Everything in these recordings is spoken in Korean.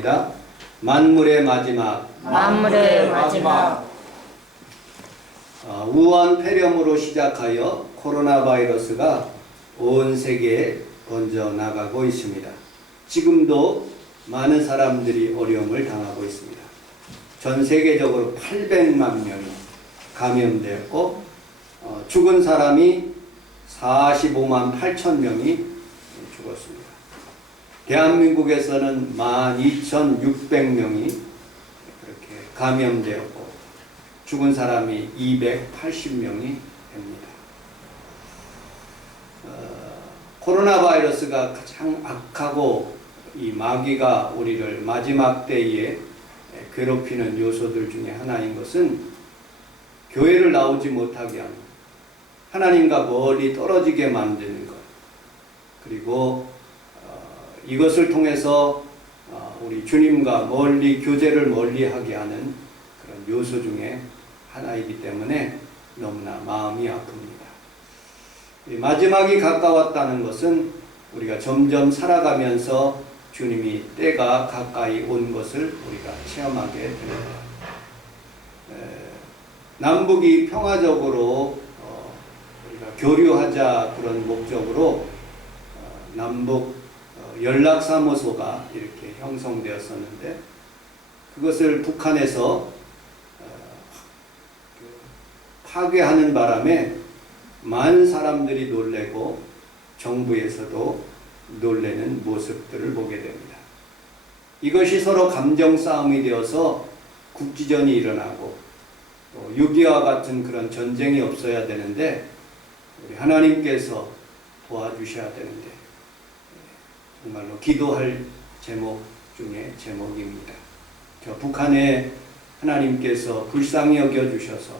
기도합니다. 만물의 마지막, 만물의 마지막. 우한 폐렴으로 시작하여 코로나 바이러스가 온 세계에 번져나가고 있습니다. 지금도 많은 사람들이 어려움을 당하고 있습니다. 전 세계적으로 800만 명이 감염되었고 죽은 사람이 45만 8천 명이 죽었습니다. 대한민국에서는 12,600명이 그렇게 감염되었고 죽은 사람이 280명이 됩니다. 코로나 바이러스가 가장 악하고 이 마귀가 우리를 마지막 때에 괴롭히는 요소들 중에 하나인 것은 교회를 나오지 못하게 하는, 하나님과 멀리 떨어지게 만드는 것, 그리고 이것을 통해서 우리 주님과 멀리 교제를 멀리하게 하는 그런 요소 중에 하나이기 때문에 너무나 마음이 아픕니다. 마지막이 가까웠다는 것은 우리가 점점 살아가면서 주님이 때가 가까이 온 것을 우리가 체험하게 됩니다. 남북이 평화적으로 우리가 교류하자 그런 목적으로 남북 연락사무소가 이렇게 형성되었었는데 그것을 북한에서 파괴하는 바람에 많은 사람들이 놀래고 정부에서도 놀래는 모습들을 보게 됩니다. 이것이 서로 감정 싸움이 되어서 국지전이 일어나고 또 6.25와 같은 그런 전쟁이 없어야 되는데 우리 하나님께서 도와주셔야 되는데 정말로 기도할 제목 중에 제목입니다. 저 북한에 하나님께서 불쌍히 여겨주셔서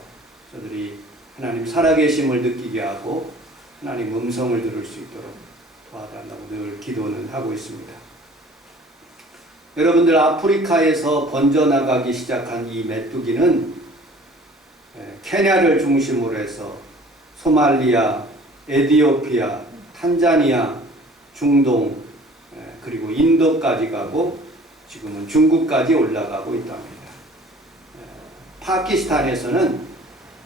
저들이 하나님 살아계심을 느끼게 하고 하나님 음성을 들을 수 있도록 도와달라고 늘 기도는 하고 있습니다. 여러분들, 아프리카에서 번져나가기 시작한 이 메뚜기는 케냐를 중심으로 해서 소말리아, 에티오피아, 탄자니아, 중동, 그리고 인도까지 가고 지금은 중국까지 올라가고 있답니다. 파키스탄에서는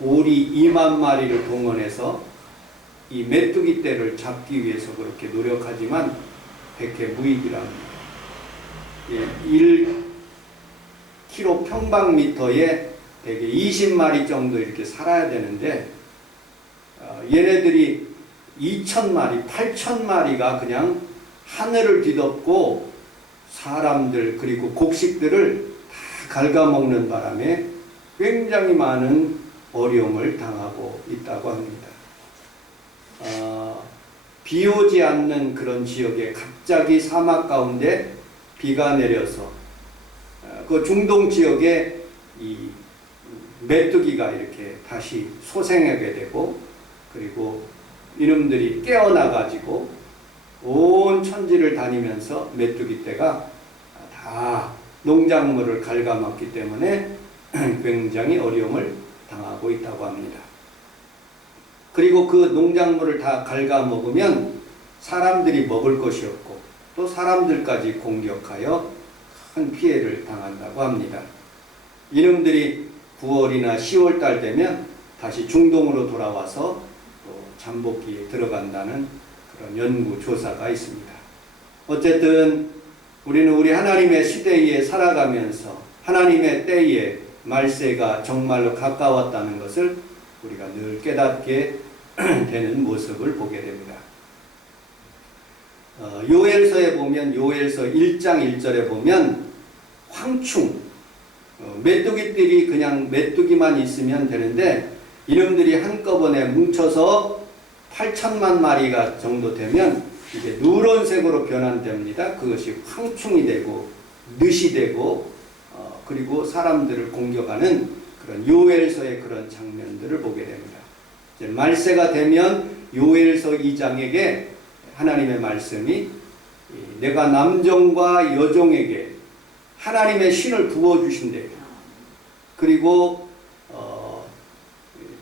오리 2만 마리를 동원해서 이 메뚜기 떼를 잡기 위해서 그렇게 노력하지만 백해무익이랍니다. 1km 평방미터에 대개 20마리 정도 이렇게 살아야 되는데 얘네들이 2,000마리, 8,000마리가 그냥 하늘을 뒤덮고 사람들 그리고 곡식들을 다 갉아먹는 바람에 굉장히 많은 어려움을 당하고 있다고 합니다. 비 오지 않는 그런 지역에 갑자기 사막 가운데 비가 내려서 그 중동 지역에 이 메뚜기가 이렇게 다시 소생하게 되고 그리고 이놈들이 깨어나가지고 온 천지를 다니면서 메뚜기 떼가 다 농작물을 갉아먹기 때문에 굉장히 어려움을 당하고 있다고 합니다. 그리고 그 농작물을 다 갉아먹으면 사람들이 먹을 것이 없고 또 사람들까지 공격하여 큰 피해를 당한다고 합니다. 이놈들이 9월이나 10월 달 되면 다시 중동으로 돌아와서 또 잠복기에 들어간다는 그런 연구 조사가 있습니다. 어쨌든 우리는 우리 하나님의 시대에 살아가면서 하나님의 때에 말세가 정말로 가까웠다는 것을 우리가 늘 깨닫게 되는 모습을 보게 됩니다. 요엘서에 보면 요엘서 1장 1절에 보면 황충, 메뚜기들이 그냥 메뚜기만 있으면 되는데 이놈들이 한꺼번에 뭉쳐서 8천만 마리가 정도 되면 이게 누런색으로 변환됩니다. 그것이 황충이 되고 늑이 되고 그리고 사람들을 공격하는 그런 요엘서의 그런 장면들을 보게 됩니다. 이제 말세가 되면 요엘서 2장에게 하나님의 말씀이 내가 남종과 여종에게 하나님의 신을 부어주신대요. 그리고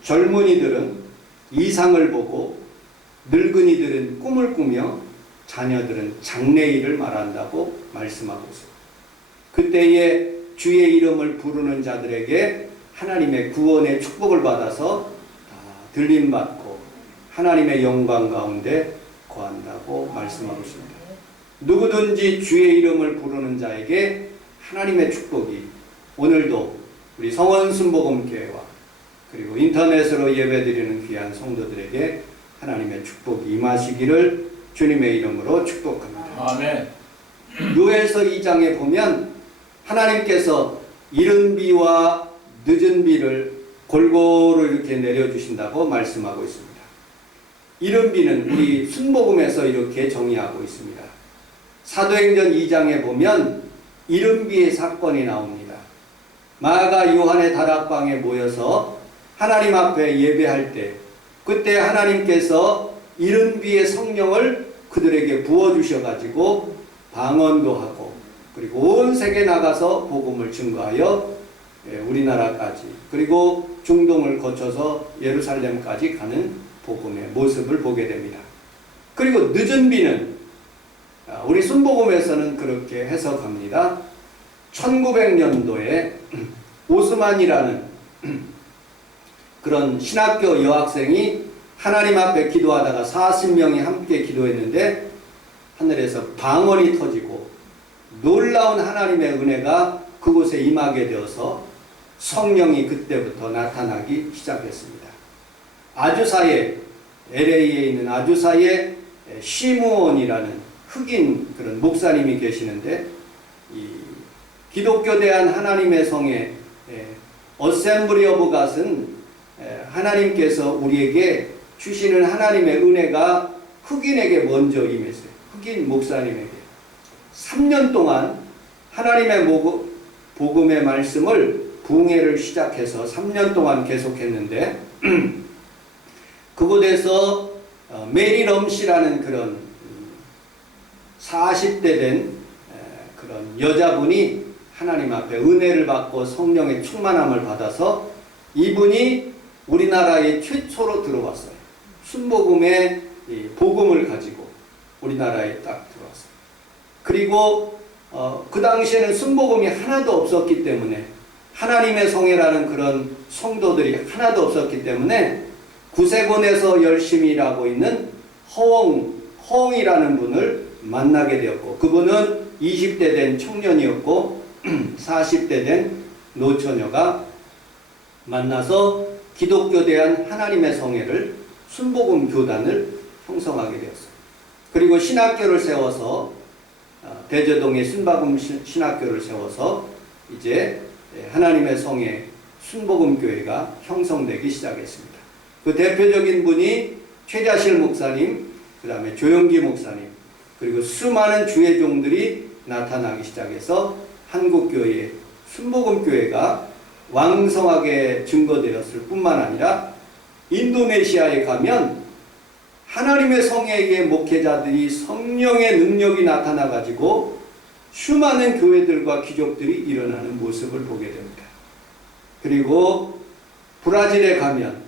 젊은이들은 이상을 보고 늙은이들은 꿈을 꾸며 자녀들은 장래일을 말한다고 말씀하고 있습니다. 그때에 주의 이름을 부르는 자들에게 하나님의 구원의 축복을 받아서 다 들림받고 하나님의 영광 가운데 거한다고 말씀하고 있습니다. 누구든지 주의 이름을 부르는 자에게 하나님의 축복이 오늘도 우리 성원 순복음교회와 그리고 인터넷으로 예배드리는 귀한 성도들에게 하나님의 축복이 임하시기를 주님의 이름으로 축복합니다. 아멘. 요엘서 2장에 보면 하나님께서 이른 비와 늦은 비를 골고루 이렇게 내려주신다고 말씀하고 있습니다. 이른 비는 우리 순복음에서 이렇게 정의하고 있습니다. 사도행전 2장에 보면 이른 비의 사건이 나옵니다. 마가 요한의 다락방에 모여서 하나님 앞에 예배할 때 그때 하나님께서 이른 비의 성령을 그들에게 부어주셔가지고 방언도 하고 그리고 온 세계 나가서 복음을 증거하여 우리나라까지 그리고 중동을 거쳐서 예루살렘까지 가는 복음의 모습을 보게 됩니다. 그리고 늦은 비는 우리 순복음에서는 그렇게 해석합니다. 1900년도에 오스만이라는 그런 신학교 여학생이 하나님 앞에 기도하다가 40명이 함께 기도했는데 하늘에서 방언이 터지고 놀라운 하나님의 은혜가 그곳에 임하게 되어서 성령이 그때부터 나타나기 시작했습니다. 아주사에 LA에 있는 아주사에 시무온이라는 흑인 그런 목사님이 계시는데 이 기독교 대한 하나님의 성에 어셈블리 오브 갓은 하나님께서 우리에게 주시는 하나님의 은혜가 흑인에게 먼저 임했어요. 흑인 목사님에게 3년 동안 하나님의 복음의 말씀을 붕해를 시작해서 3년 동안 계속했는데 그곳에서 메리 럼씨라는 그런 40대 된 그런 여자분이 하나님 앞에 은혜를 받고 성령의 충만함을 받아서 이분이 우리나라에 최초로 들어왔어요. 순복음의 복음을 가지고 우리나라에 딱 들어왔어요. 그리고 그 당시에는 순복음이 하나도 없었기 때문에 하나님의 성회라는 그런 성도들이 하나도 없었기 때문에 구세곤에서 열심히 일하고 있는 허옹이라는 분을 만나게 되었고 그분은 20대 된 청년이었고 40대 된 노처녀가 만나서 기독교 대한 하나님의 성회를 순복음 교단을 형성하게 되었어요. 그리고 신학교를 세워서 대저동에 순복음 신학교를 세워서 이제 하나님의 성회 순복음 교회가 형성되기 시작했습니다. 그 대표적인 분이 최자실 목사님, 그 다음에 조영기 목사님, 그리고 수많은 주의 종들이 나타나기 시작해서 한국교회 순복음교회가 왕성하게 증거되었을 뿐만 아니라 인도네시아에 가면 하나님의 성회의 목회자들이 성령의 능력이 나타나 가지고 수많은 교회들과 기적들이 일어나는 모습을 보게 됩니다. 그리고 브라질에 가면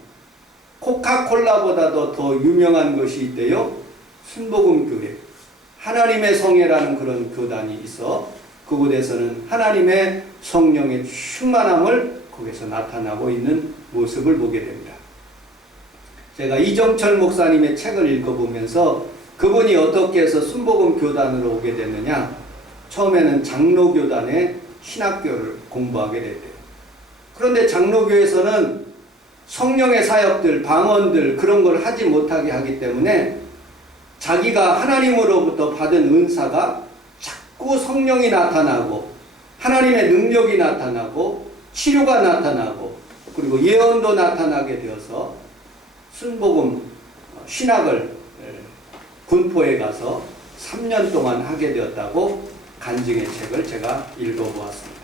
코카콜라보다도 더 유명한 것이 있대요. 순복음교회 하나님의 성회라는 그런 교단이 있어 그곳에서는 하나님의 성령의 충만함을 거기서 나타나고 있는 모습을 보게 됩니다. 제가 이정철 목사님의 책을 읽어보면서 그분이 어떻게 해서 순복음 교단으로 오게 됐느냐, 처음에는 장로교단의 신학교를 공부하게 됐대요. 그런데 장로교에서는 성령의 사역들, 방언들 그런 걸 하지 못하게 하기 때문에 자기가 하나님으로부터 받은 은사가 자꾸 성령이 나타나고 하나님의 능력이 나타나고 치료가 나타나고 그리고 예언도 나타나게 되어서 순복음 신학을 군포에 가서 3년 동안 하게 되었다고 간증의 책을 제가 읽어보았습니다.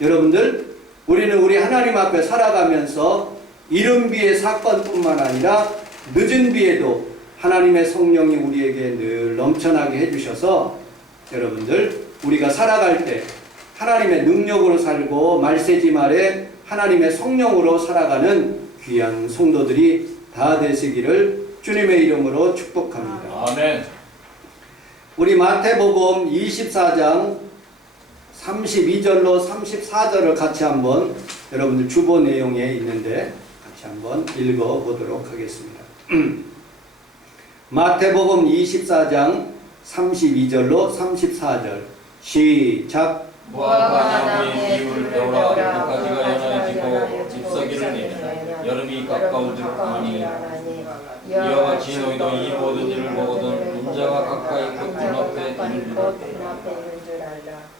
여러분들, 우리는 우리 하나님 앞에 살아가면서 이른 비의 사건뿐만 아니라 늦은 비에도 하나님의 성령이 우리에게 늘 넘쳐나게 해주셔서 여러분들, 우리가 살아갈 때 하나님의 능력으로 살고 말세지 말에 하나님의 성령으로 살아가는 귀한 성도들이 다 되시기를 주님의 이름으로 축복합니다. 아멘. 우리 마태복음 24장 32절로 34절을 같이 한번 여러분들 주보 내용에 있는데 같이 한번 읽어보도록 하겠습니다. 마태복음 24장 32절로 34절 시작. 무화과 나무의 비유를 배우라. 가지가 연하여지고 잎사귀를 내면 여름이 가까운 듯 하니 이와 같이 너희도 이 모든 일을 보거든 인자가 가까이 곧 눈앞에 있는 줄 알라.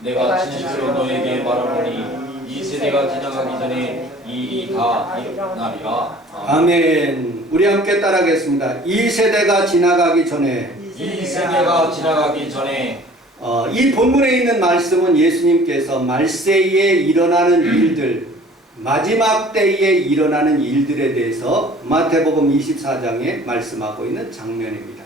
내가 진실로 너희에게 말하노니 이 세대가 지나가기 전에 이 일이 다 일어나리라. 아멘. 우리 함께 따라하겠습니다. 이 세대가 지나가기 전에. 이 세대가 지나가기 전에. 이 본문에 있는 말씀은 예수님께서 말세에 일어나는 일들, 마지막 때에 일어나는 일들에 대해서 마태복음 24장에 말씀하고 있는 장면입니다.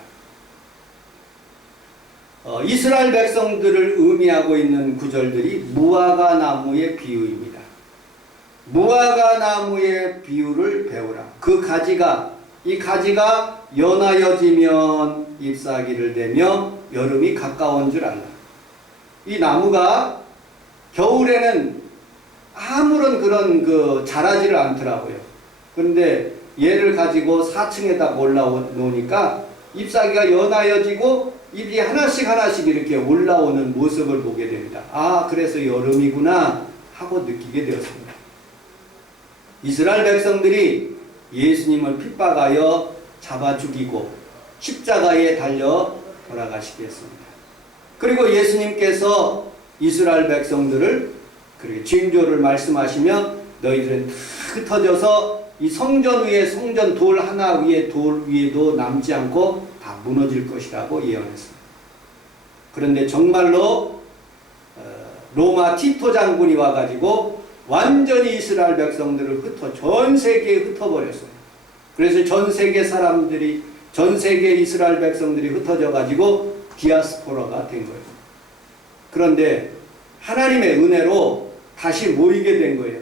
이스라엘 백성들을 의미하고 있는 구절들이 무화과 나무의 비유입니다. 무화과 나무의 비유를 배우라. 이 가지가 연하여지면 잎사귀를 내며 여름이 가까운 줄 알라. 이 나무가 겨울에는 아무런 그런 자라지를 않더라고요. 그런데 얘를 가지고 4층에다 올라놓으니까 잎사귀가 연하여지고 잎이 하나씩 이렇게 올라오는 모습을 보게 됩니다. 아, 그래서 여름이구나 하고 느끼게 되었습니다. 이스라엘 백성들이 예수님을 핍박하여 잡아 죽이고 십자가에 달려 돌아가시게 했습니다. 그리고 예수님께서 이스라엘 백성들을 그렇게 징조를 말씀하시며 너희들은 다 흩어져서 이 성전 위에 성전 돌 하나 위에 돌 위에도 남지 않고 다 무너질 것이라고 예언했습니다. 그런데 정말로 로마 티토 장군이 와가지고 완전히 이스라엘 백성들을 전 세계에 흩어버렸어요. 그래서 전 세계 이스라엘 백성들이 흩어져 가지고 디아스포라가 된 거예요. 그런데 하나님의 은혜로 다시 모이게 된 거예요.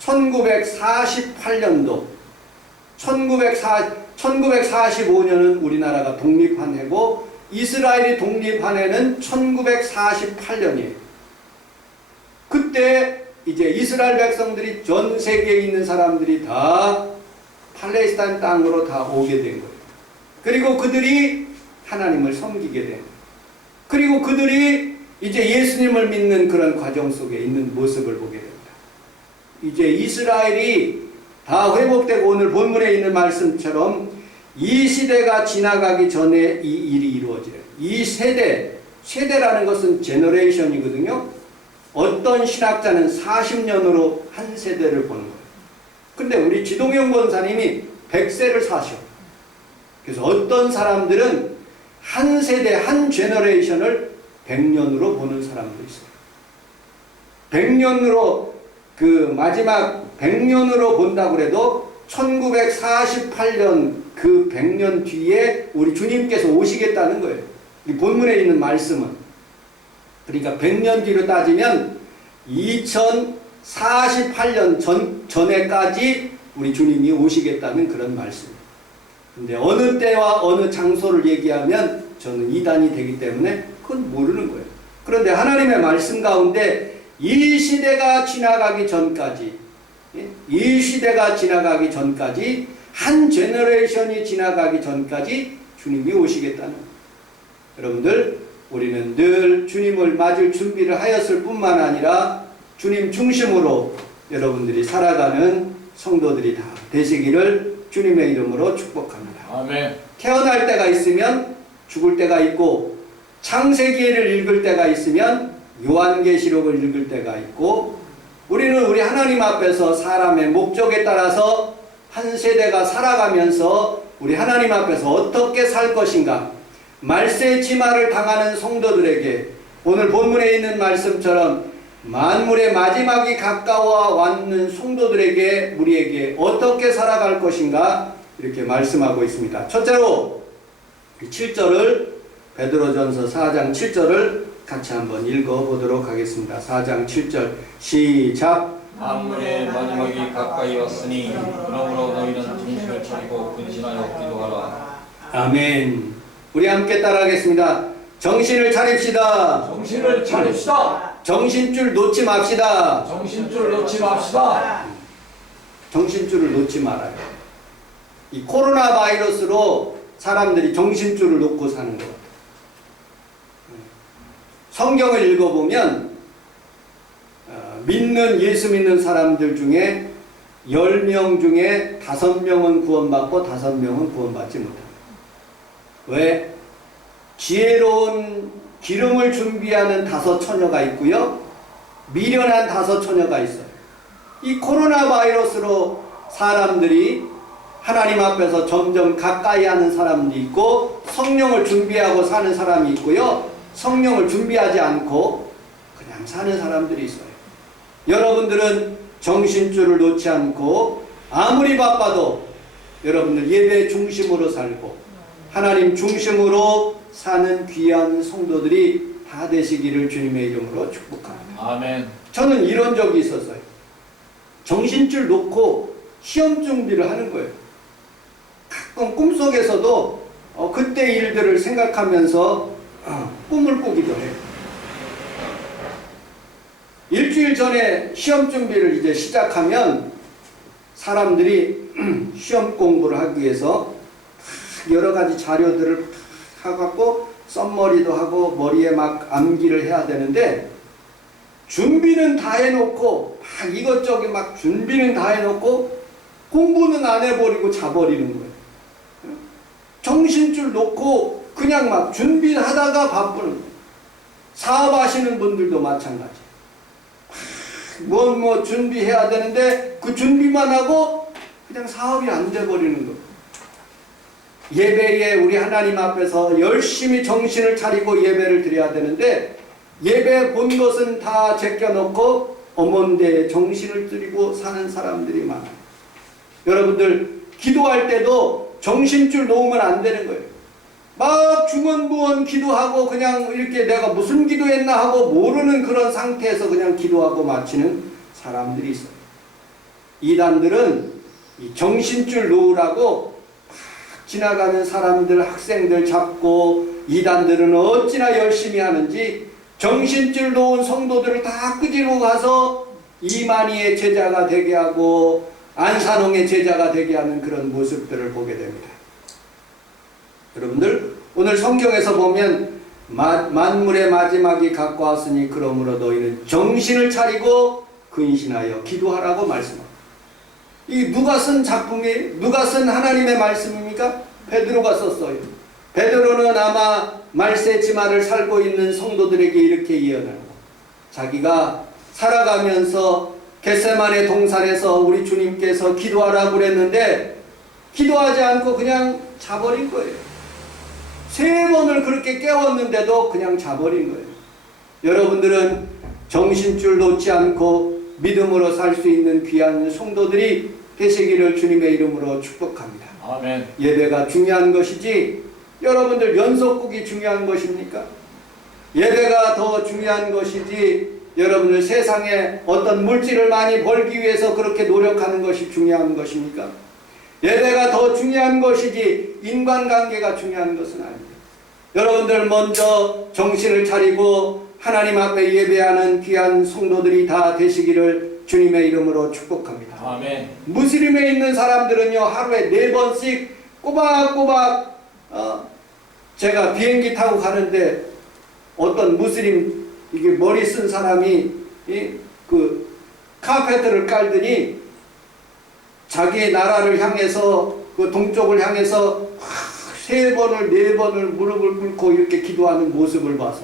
1948년도 1945년은 우리나라가 독립한 해고 이스라엘이 독립한 해는 1948년이에요. 그때 이제 이스라엘 백성들이 전 세계에 있는 사람들이 다 팔레스타인 땅으로 다 오게 된 거예요. 그리고 그들이 하나님을 섬기게 된 거예요. 그리고 그들이 이제 예수님을 믿는 그런 과정 속에 있는 모습을 보게 됩니다. 이제 이스라엘이 다 회복되고 오늘 본문에 있는 말씀처럼 이 시대가 지나가기 전에 이 일이 이루어지는 이 세대라는 것은 제너레이션이거든요. 어떤 신학자는 40년으로 한 세대를 보는 거예요. 근데 우리 지동영 권사님이 100세를 사셔. 그래서 어떤 사람들은 한 세대, 한 제너레이션을 100년으로 보는 사람도 있어요. 100년으로 마지막 100년으로 본다고 해도 1948년 그 100년 뒤에 우리 주님께서 오시겠다는 거예요. 이 본문에 있는 말씀은. 그러니까 100년 뒤로 따지면 2048년 전에까지 우리 주님이 오시겠다는 그런 말씀입니다. 근데 어느 때와 어느 장소를 얘기하면 저는 이단이 되기 때문에 그건 모르는 거예요. 그런데 하나님의 말씀 가운데 이 시대가 지나가기 전까지 한 제너레이션이 지나가기 전까지 주님이 오시겠다는 거예요. 여러분들, 우리는 늘 주님을 맞을 준비를 하였을 뿐만 아니라 주님 중심으로 여러분들이 살아가는 성도들이 다 되시기를 주님의 이름으로 축복합니다. 아멘. 태어날 때가 있으면 죽을 때가 있고, 창세기를 읽을 때가 있으면 요한계시록을 읽을 때가 있고, 우리는 우리 하나님 앞에서 사람의 목적에 따라서 한 세대가 살아가면서 우리 하나님 앞에서 어떻게 살 것인가, 말세 치마를 당하는 성도들에게 오늘 본문에 있는 말씀처럼 만물의 마지막이 가까워 왔는 성도들에게 우리에게 어떻게 살아갈 것인가 이렇게 말씀하고 있습니다. 첫째로 7절을 베드로전서 4장 7절을 같이 한번 읽어보도록 하겠습니다. 4장 7절 시작. 만물의 마지막이 가까이 왔으니 그러므로 너희는 정신을 차리고 근신하여 기도하라. 아멘. 우리 함께 따라하겠습니다. 정신을 차립시다. 정신을 차립시다. 정신줄 놓지 맙시다. 정신줄 놓지 맙시다. 정신줄을 놓지 말아요. 이 코로나 바이러스로 사람들이 정신줄을 놓고 사는 것 같아요. 성경을 읽어보면 예수 믿는 사람들 중에 10명 중에 5명은 구원받고 5명은 구원받지 못합니다. 왜? 지혜로운 기름을 준비하는 5 처녀가 있고요. 미련한 5 처녀가 있어요. 이 코로나 바이러스로 사람들이 하나님 앞에서 점점 가까이 하는 사람도 있고 성령을 준비하고 사는 사람이 있고요. 성령을 준비하지 않고 그냥 사는 사람들이 있어요. 여러분들은 정신줄을 놓지 않고 아무리 바빠도 여러분들 예배 중심으로 살고 하나님 중심으로 사는 귀한 성도들이 다 되시기를 주님의 이름으로 축복합니다. 아멘. 저는 이런 적이 있었어요. 정신줄 놓고 시험 준비를 하는 거예요. 가끔 꿈속에서도 그때 일들을 생각하면서 꿈을 꾸기도 해요. 일주일 전에 시험 준비를 이제 시작하면 사람들이 시험 공부를 하기 위해서 여러 가지 자료들을 하고 썸머리도 하고 머리에 막 암기를 해야 되는데 준비는 다 해놓고 막 이것저것 막 준비는 다 해놓고 공부는 안 해버리고 자버리는 거예요. 정신줄 놓고 그냥 막 준비하다가 바쁘는 거예요. 사업하시는 분들도 마찬가지. 뭐 준비해야 되는데 그 준비만 하고 그냥 사업이 안 돼버리는 거예요. 예배에 우리 하나님 앞에서 열심히 정신을 차리고 예배를 드려야 되는데 예배 본 것은 다 제껴놓고 엄원대에 정신을 들이고 사는 사람들이 많아요. 여러분들 기도할 때도 정신줄 놓으면 안 되는 거예요. 막 중언부언 기도하고 그냥 이렇게 내가 무슨 기도했나 하고 모르는 그런 상태에서 그냥 기도하고 마치는 사람들이 있어요. 이단들은 이 정신줄 놓으라고 지나가는 사람들, 학생들 잡고 이단들은 어찌나 열심히 하는지 정신줄 놓은 성도들을 다 끄집어 가서 이만희의 제자가 되게 하고 안산홍의 제자가 되게 하는 그런 모습들을 보게 됩니다. 여러분들 오늘 성경에서 보면 만물의 마지막이 가까웠으니 그러므로 너희는 정신을 차리고 근신하여 기도하라고 말씀합니다. 이 누가 쓴 작품이 누가 쓴 하나님의 말씀입니까? 베드로가 썼어요. 베드로는 아마 말세 지마를 살고 있는 성도들에게 이렇게 예언하고 자기가 살아가면서 겟세마네 동산에서 우리 주님께서 기도하라고 그랬는데 기도하지 않고 그냥 자버린 거예요. 3번을 그렇게 깨웠는데도 그냥 자버린 거예요. 여러분들은 정신줄 놓지 않고 믿음으로 살 수 있는 귀한 성도들이 되시기를 주님의 이름으로 축복합니다. 아멘. 예배가 중요한 것이지 여러분들 연속국이 중요한 것입니까? 예배가 더 중요한 것이지 여러분들 세상에 어떤 물질을 많이 벌기 위해서 그렇게 노력하는 것이 중요한 것입니까? 예배가 더 중요한 것이지 인간관계가 중요한 것은 아닙니다. 여러분들 먼저 정신을 차리고 하나님 앞에 예배하는 귀한 성도들이 다 되시기를 주님의 이름으로 축복합니다. 아멘. 무슬림에 있는 사람들은요 하루에 4번씩 꼬박꼬박 제가 비행기 타고 가는데 어떤 무슬림 이게 머리 쓴 사람이 그 카페트를 깔더니 자기의 나라를 향해서 그 동쪽을 향해서 3번을 4번을 무릎을 꿇고 이렇게 기도하는 모습을 봐서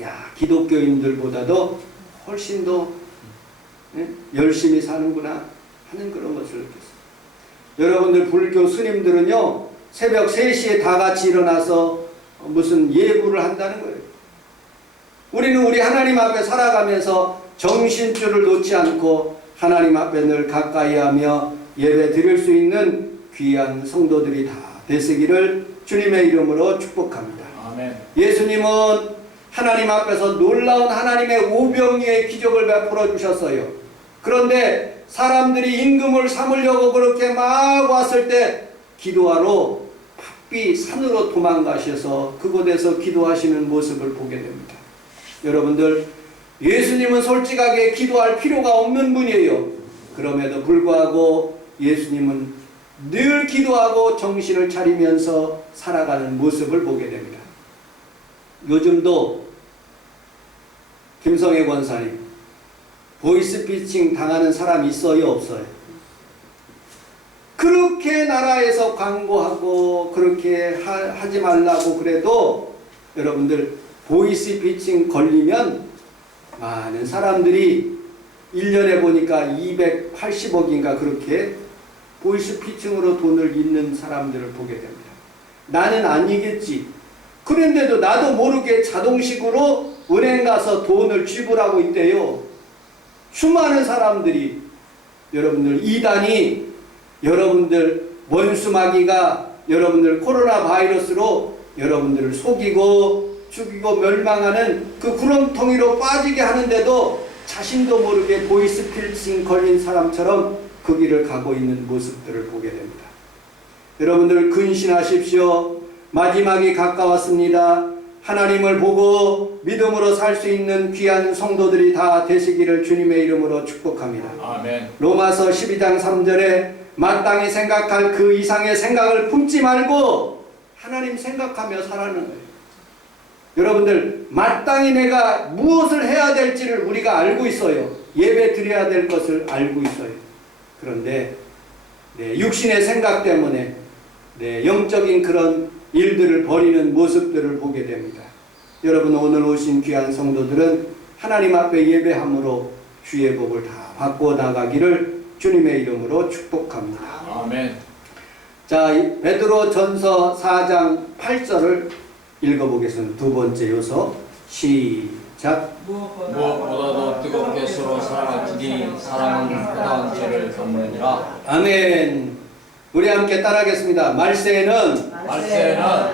야 기독교인들보다도 훨씬 더 열심히 사는구나 하는 그런 것을 느꼈어요. 여러분들 불교 스님들은요 새벽 3시에 다 같이 일어나서 무슨 예불을 한다는 거예요. 우리는 우리 하나님 앞에 살아가면서 정신줄을 놓지 않고 하나님 앞에 늘 가까이 하며 예배 드릴 수 있는 귀한 성도들이 다 되시기를 주님의 이름으로 축복합니다. 아멘. 예수님은 하나님 앞에서 놀라운 하나님의 오병이의 기적을 베풀어 주셨어요. 그런데 사람들이 임금을 삼으려고 그렇게 막 왔을 때 기도하러 바삐 산으로 도망가셔서 그곳에서 기도하시는 모습을 보게 됩니다. 여러분들 예수님은 솔직하게 기도할 필요가 없는 분이에요. 그럼에도 불구하고 예수님은 늘 기도하고 정신을 차리면서 살아가는 모습을 보게 됩니다. 요즘도 김성애 권사님 보이스피싱 당하는 사람 있어요, 없어요? 그렇게 나라에서 광고하고 그렇게 하지 말라고 그래도 여러분들 보이스피싱 걸리면 많은 사람들이 1년에 보니까 280억인가 그렇게 보이스피싱으로 돈을 잃는 사람들을 보게 됩니다. 나는 아니겠지. 그런데도 나도 모르게 자동식으로 은행 가서 돈을 지불하고 있대요. 수많은 사람들이 여러분들 이단이 여러분들 원수마귀가 여러분들 코로나 바이러스로 여러분들을 속이고 죽이고 멸망하는 그 구렁텅이로 빠지게 하는데도 자신도 모르게 보이스피싱 걸린 사람처럼 그 길을 가고 있는 모습들을 보게 됩니다. 여러분들 근신하십시오. 마지막이 가까웠습니다. 하나님을 보고 믿음으로 살 수 있는 귀한 성도들이 다 되시기를 주님의 이름으로 축복합니다. 아멘. 로마서 12장 3절에 마땅히 생각할 그 이상의 생각을 품지 말고 하나님 생각하며 살아는 거예요. 여러분들 마땅히 내가 무엇을 해야 될지를 우리가 알고 있어요. 예배 드려야 될 것을 알고 있어요. 그런데 육신의 생각 때문에 영적인 그런 일들을 벌이는 모습들을 보게 됩니다. 여러분 오늘 오신 귀한 성도들은 하나님 앞에 예배함으로 주의 복을 다 받고 나가기를 주님의 이름으로 축복합니다. 아멘. 자, 베드로 전서 4장 8절을 읽어보겠습니다. 두 번째 요소 시작. 무엇보다도 뜨겁게 서로 사랑할지니 사랑은 허다한 죄를 덮느니라. 아멘. 우리 함께 따라하겠습니다. 말세에는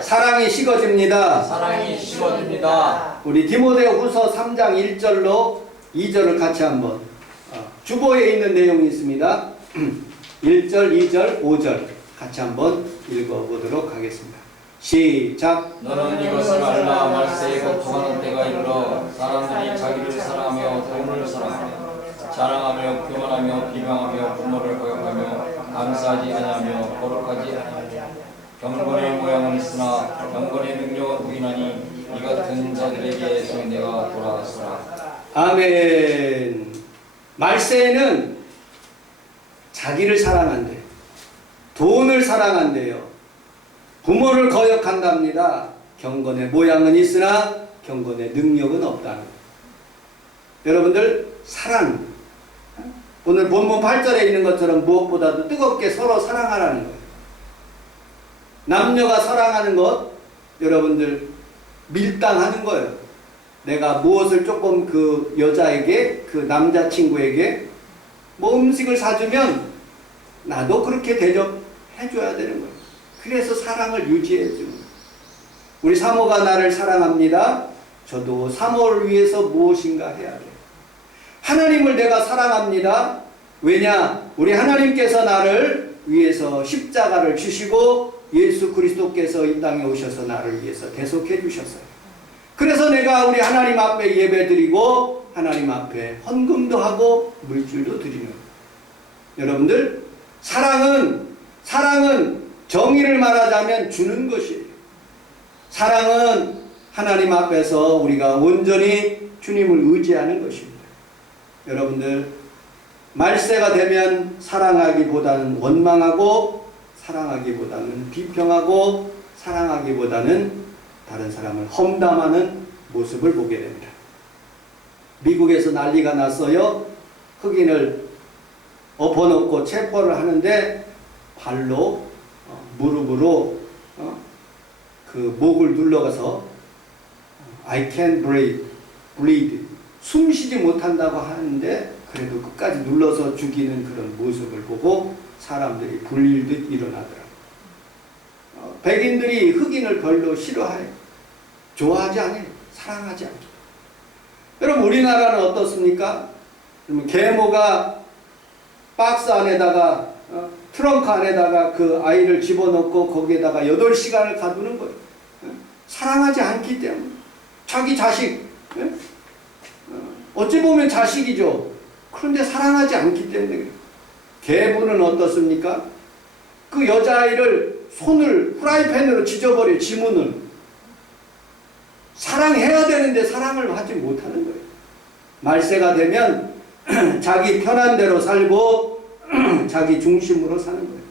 사랑이 식어집니다. 사랑이 식어집니다. 우리 디모데 후서 3장 1절로 2절을 같이 한번 주보에 있는 내용이 있습니다. 1절, 2절, 5절 같이 한번 읽어보도록 하겠습니다. 시작. 너는 이것을 알라. 말세에 고통하는 때가 이르러 사람들이 자기를 사랑하며 돈을 사랑하며 자랑하며 교만하며 비방하며 분노를 거역하며 감사하지 아니하며 거룩하지 아니하며 경건의 모양은 있으나 경건의 능력은 부인하니 이 같은 자들에게서 내가 돌아왔으라. 아멘. 말세에는 자기를 사랑한대. 돈을 사랑한대요. 부모를 거역한답니다. 경건의 모양은 있으나 경건의 능력은 없다. 여러분들 사랑, 오늘 본문 8절에 있는 것처럼 무엇보다도 뜨겁게 서로 사랑하라는 거예요. 남녀가 사랑하는 것, 여러분들 밀당하는 거예요. 내가 무엇을 조금 그 여자에게, 그 남자친구에게 뭐 음식을 사주면 나도 그렇게 대접해줘야 되는 거예요. 그래서 사랑을 유지해주는 거예요. 우리 사모가 나를 사랑합니다. 저도 사모를 위해서 무엇인가 해야 돼요. 하나님을 내가 사랑합니다. 왜냐? 우리 하나님께서 나를 위해서 십자가를 주시고 예수 그리스도께서 이 땅에 오셔서 나를 위해서 대속해 주셨어요. 그래서 내가 우리 하나님 앞에 예배드리고 하나님 앞에 헌금도 하고 물질도 드리는 거예요. 여러분들 사랑은 정의를 말하자면 주는 것이에요. 사랑은 하나님 앞에서 우리가 온전히 주님을 의지하는 것입니다. 여러분들 말세가 되면 사랑하기보다는 원망하고 사랑하기보다는 비평하고 사랑하기보다는 다른 사람을 험담하는 모습을 보게 됩니다. 미국에서 난리가 났어요. 흑인을 엎어놓고 체포를 하는데 발로 무릎으로 그 목을 눌러가서 I can't breathe 숨 쉬지 못한다고 하는데 그래도 끝까지 눌러서 죽이는 그런 모습을 보고 사람들이 불일듯 일어나더라고요. 백인들이 흑인을 별로 싫어해요. 좋아하지 않아요. 사랑하지 않아요. 여러분 우리나라는 어떻습니까? 계모가 박스 안에다가 트렁크 안에다가 그 아이를 집어넣고 거기에다가 8시간을 가두는 거예요. 사랑하지 않기 때문에 자기 자식 어찌 보면 자식이죠. 그런데 사랑하지 않기 때문에 그래요. 계부는 어떻습니까? 그 여자아이를 손을 프라이팬으로 지져버려, 지문을. 사랑해야 되는데 사랑을 하지 못하는 거예요. 말세가 되면 자기 편한 대로 살고 자기 중심으로 사는 거예요.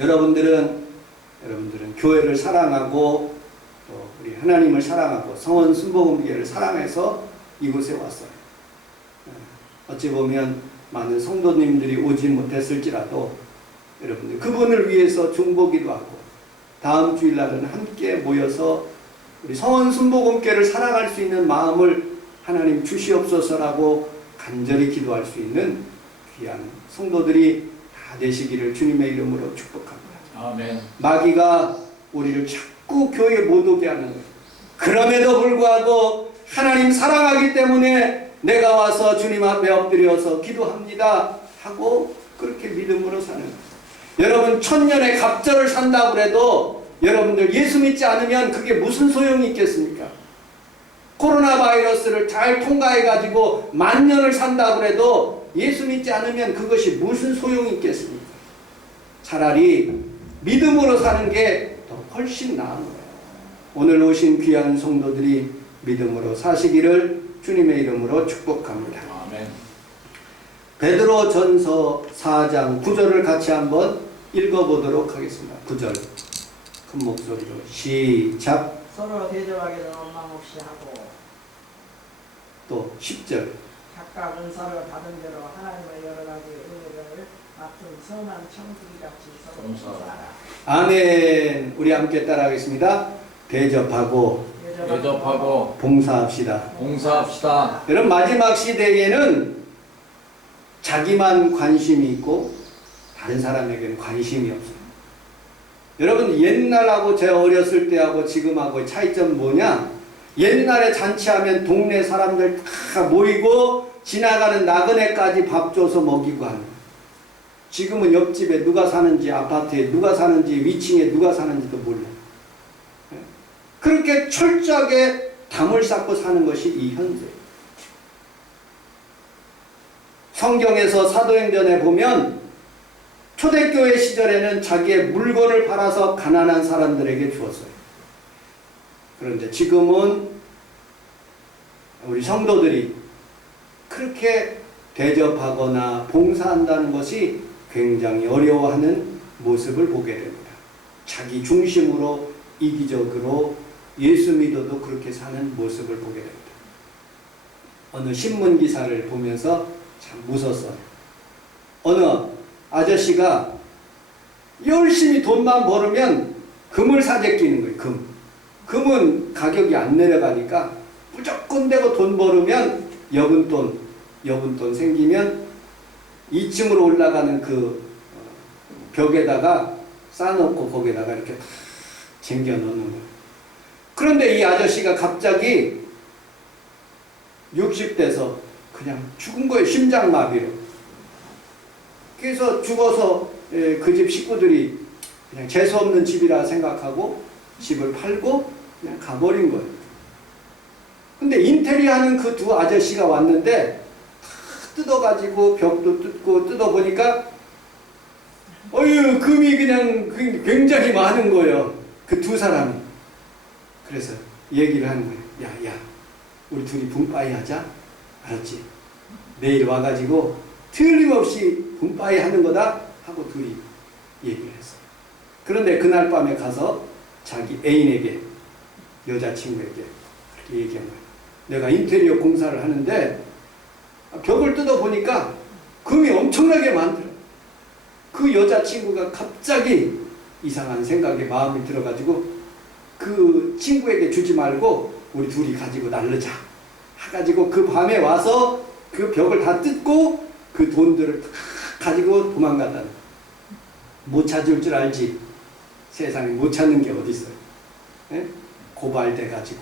여러분들은 교회를 사랑하고 또 우리 하나님을 사랑하고 성원 순복음교회를 사랑해서 이곳에 왔어요. 어찌 보면 많은 성도님들이 오지 못했을지라도 여러분들 그분을 위해서 중보기도 하고 다음 주일날은 함께 모여서 우리 성원 순복음교회를 사랑할 수 있는 마음을 하나님 주시옵소서라고 간절히 기도할 수 있는 귀한 성도들이 다 되시기를 주님의 이름으로 축복합니다. 아멘. 마귀가 우리를 자꾸 교회에 못 오게 하는 거예요. 그럼에도 불구하고 하나님 사랑하기 때문에 내가 와서 주님 앞에 엎드려서 기도합니다 하고 그렇게 믿음으로 사는 거예요. 여러분 천년의 갑절을 산다고 해도 여러분들 예수 믿지 않으면 그게 무슨 소용이 있겠습니까? 코로나 바이러스를 잘 통과해가지고 만년을 산다고 해도 예수 믿지 않으면 그것이 무슨 소용이 있겠습니까? 차라리 믿음으로 사는 게 더 훨씬 나은 거예요. 오늘 오신 귀한 성도들이 믿음으로 사시기를 주님의 이름으로 축복합니다. 아멘. 베드로 전서 4장 9절을 같이 한번 읽어보도록 하겠습니다. 9절 큰 목소리로 시작. 서로 대접하기를 원망 없이 하고 또 10절 각각 은사를 받은 대로 하나님의 여러 가지 은혜를 맡은 선한 청지기 같이 서로 봉사하라. 아멘. 우리 함께 따라하겠습니다. 대접하고 대접하고 봉사합시다. 봉사합시다. 여러분 마지막 시대에는 자기만 관심이 있고 다른 사람에게는 관심이 없어요. 여러분 옛날하고 제 어렸을 때하고 지금하고 차이점 뭐냐? 옛날에 잔치하면 동네 사람들 다 모이고 지나가는 나그네까지 밥 줘서 먹이고 하는 거예요. 지금은 옆집에 누가 사는지 아파트에 누가 사는지 위층에 누가 사는지도 몰라요. 그렇게 철저하게 담을 쌓고 사는 것이 이 현세예요. 성경에서 사도행전에 보면 초대교회 시절에는 자기의 물건을 팔아서 가난한 사람들에게 주었어요. 그런데 지금은 우리 성도들이 그렇게 대접하거나 봉사한다는 것이 굉장히 어려워하는 모습을 보게 됩니다. 자기 중심으로 이기적으로 예수 믿어도 그렇게 사는 모습을 보게 됩니다. 어느 신문 기사를 보면서 참 웃었어요. 어느 아저씨가 열심히 돈만 벌으면 금을 사재 끼는 거예요. 금은 가격이 안 내려가니까 무조건 대고 돈 벌으면 여분돈 생기면 2층으로 올라가는 그 벽에다가 쌓아놓고 거기에다가 이렇게 탁 쟁겨 넣는 거예요. 그런데 이 아저씨가 갑자기 60대에서 그냥 죽은 거예요. 심장마비로. 그래서 죽어서 그 집 식구들이 그냥 재수없는 집이라 생각하고 집을 팔고 그냥 가버린 거예요. 근데 인테리어하는 그 두 아저씨가 왔는데 다 뜯어가지고 벽도 뜯고 뜯어보니까 어휴 금이 그냥 굉장히 많은 거예요. 그 두 사람이. 그래서 얘기를 하는 거예요. 야 우리 둘이 분빠이 하자. 알았지? 내일 와가지고 틀림없이 분빠이 하는 거다 하고 둘이 얘기를 했어요. 그런데 그날 밤에 가서 자기 애인에게 여자친구에게 그렇게 얘기한 거예요. 내가 인테리어 공사를 하는데 벽을 뜯어보니까 금이 엄청나게 많더라. 그 여자친구가 갑자기 이상한 생각에 마음이 들어가지고 그 친구에게 주지 말고 우리 둘이 가지고 날르자 해가지고 그 밤에 와서 그 벽을 다 뜯고 그 돈들을 다 가지고 도망갔다는. 못 찾을 줄 알지. 세상에 못 찾는 게 어디 있어요. 예? 고발돼가지고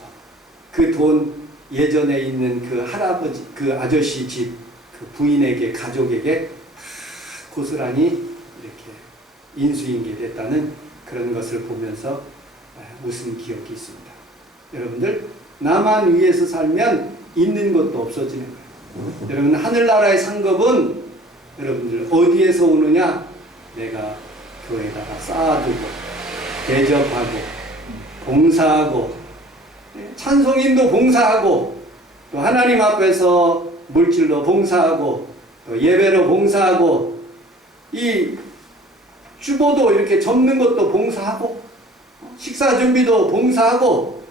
그 돈 예전에 있는 그 할아버지 그 아저씨 집 그 부인에게 가족에게 다 고스란히 이렇게 인수인계됐다는 그런 것을 보면서 웃은 기억이 있습니다. 여러분들 나만 위해서 살면 있는 것도 없어지는 거예요. 여러분, 하늘나라의 상급은 여러분들 어디에서 오느냐? 내가 교회에다가 쌓아두고 대접하고 봉사하고 찬송인도 봉사하고 또 하나님 앞에서 물질로 봉사하고 또 예배로 봉사하고 이 주보도 이렇게 접는 것도 봉사하고 식사 준비도 봉사하고